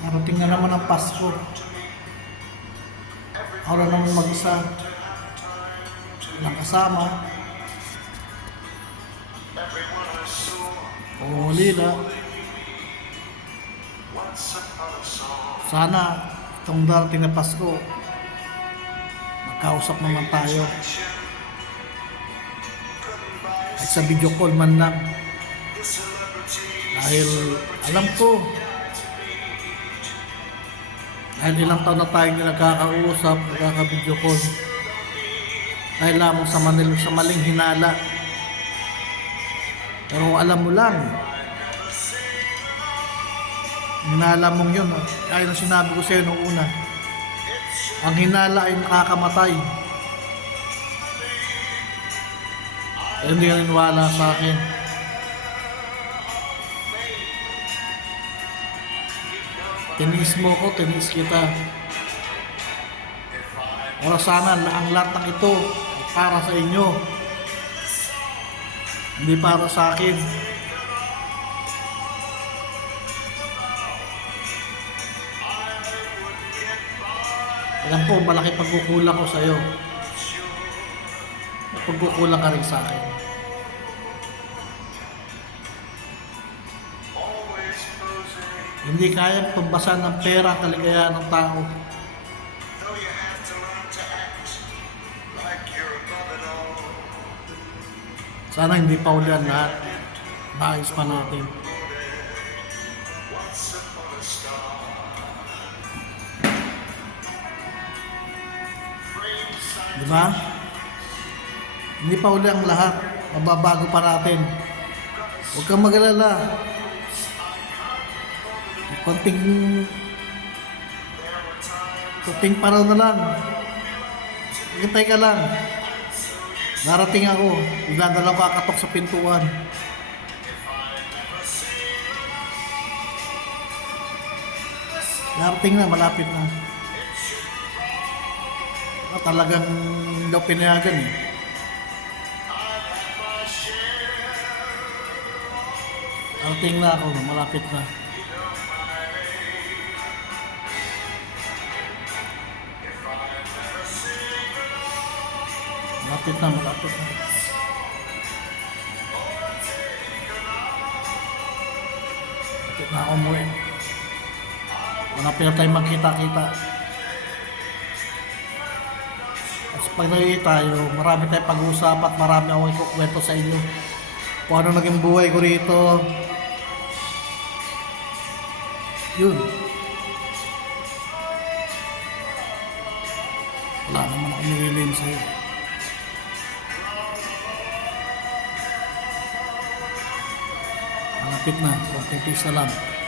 Narating na naman ang Pasko. Ako na naman mag-isa. Walang kasama. Uli na. Sana itong darating na Pasko, magkausap naman tayo. At sa video call man lang. Dahil alam ko, dahil ilang taon na tayong nagkakausap, nagkaka-video call, dahil lamang sa, manil, sa maling hinala. Pero alam mo lang, hinala mong yun, ay na sinabi ko sa'yo noong una, ang hinala ay nakakamatay. Hindi ka naniwala sa akin. Tiniis mo ko, tiniis kita. Pero sana ang lahat ng ito para sa inyo. Hindi para sa akin. Alam ko, malaki pagkukulang ko sa iyo. Pagkukulang ka rin sa akin. Hindi kayang pambasan ng pera kaligayahan ng tao. Sana hindi pa ulan lahat. Maayos pa natin. Diba? ba? Hindi pa uli ang lahat. Mababago pa natin. Huwag kang mag-alala konting konting paraw na lang hintay ka lang narating ako bigla na lang kakatok sa pintuan narating na malapit na ah, talagang daw pinayagan eh Narating na ako, malapit na. Malapit na, malapit na. Malapit na ako umuwi. Malapit na tayo magkita-kita. At pag tayo, marami tayong pag-uusap at marami akong ikukwento sa inyo. Kung ano naging buhay ko rito. Yun. Wala naman ako nililin sa'yo. malapit na, konting piece na lang